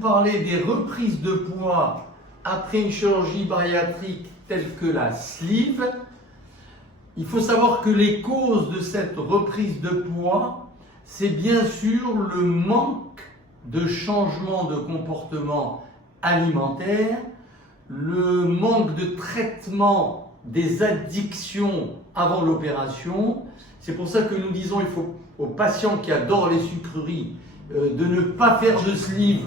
parler des reprises de poids après une chirurgie bariatrique telle que la sleeve. Il faut savoir que les causes de cette reprise de poids, c'est bien sûr le manque de changement de comportement alimentaire, le manque de traitement des addictions avant l'opération. C'est pour ça que nous disons il faut aux patients qui adorent les sucreries de ne pas faire de sleeve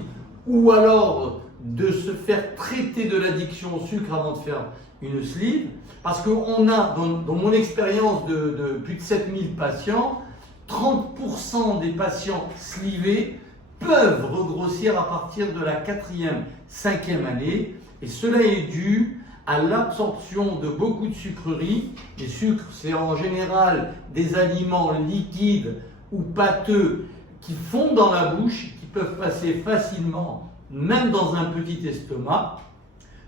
ou alors de se faire traiter de l'addiction au sucre avant de faire une sleeve. Parce qu'on a, dans mon expérience de plus de 7000 patients, 30% des patients slivés peuvent regrossir à partir de la 4e, 5e année. Et cela est dû à l'absorption de beaucoup de sucreries. Les sucres, c'est en général des aliments liquides ou pâteux qui fondent dans la bouche, qui peuvent passer facilement, même dans un petit estomac.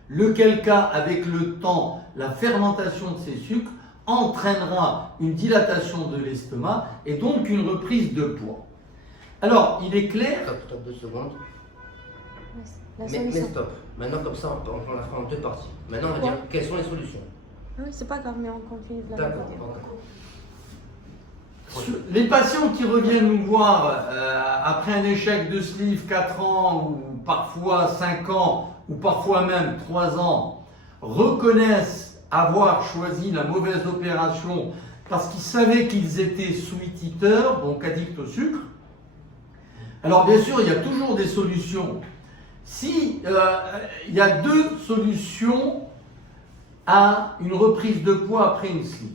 Lequel cas, avec le temps, la fermentation de ces sucres entraînera une dilatation de l'estomac et donc une reprise de poids. Alors, il est clair... Stop 2 secondes. Mais Stop. Maintenant, comme ça, on la fera en 2 parties. Maintenant, on va dire quelles sont les solutions. Oui, c'est pas grave, mais on continue de la D'accord. Les patients qui reviennent nous voir après un échec de sleeve 4 ans ou parfois 5 ans ou parfois même 3 ans reconnaissent avoir choisi la mauvaise opération parce qu'ils savaient qu'ils étaient sweet eaters, donc addicts au sucre. Alors bien sûr, il y a toujours des solutions. Si il y a 2 solutions à une reprise de poids après une sleeve.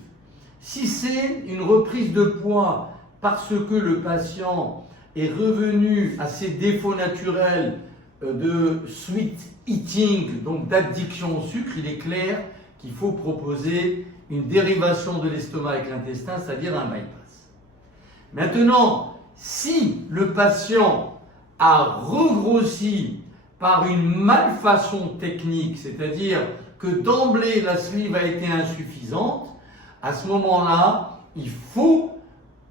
Si c'est une reprise de poids parce que le patient est revenu à ses défauts naturels de sweet eating, donc d'addiction au sucre, il est clair qu'il faut proposer une dérivation de l'estomac avec l'intestin, c'est-à-dire un bypass. Maintenant, si le patient a regrossi par une malfaçon technique, c'est-à-dire que d'emblée la sleeve a été insuffisante, à ce moment-là, il faut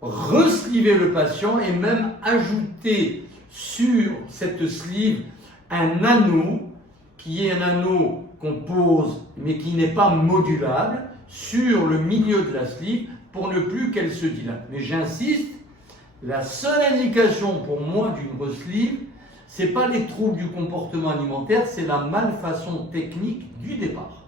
resliver le patient et même ajouter sur cette sleeve un anneau qui est un anneau qu'on pose mais qui n'est pas modulable sur le milieu de la sleeve pour ne plus qu'elle se dilate. Mais j'insiste, la seule indication pour moi d'une resleeve, ce n'est pas les troubles du comportement alimentaire, c'est la malfaçon technique du départ.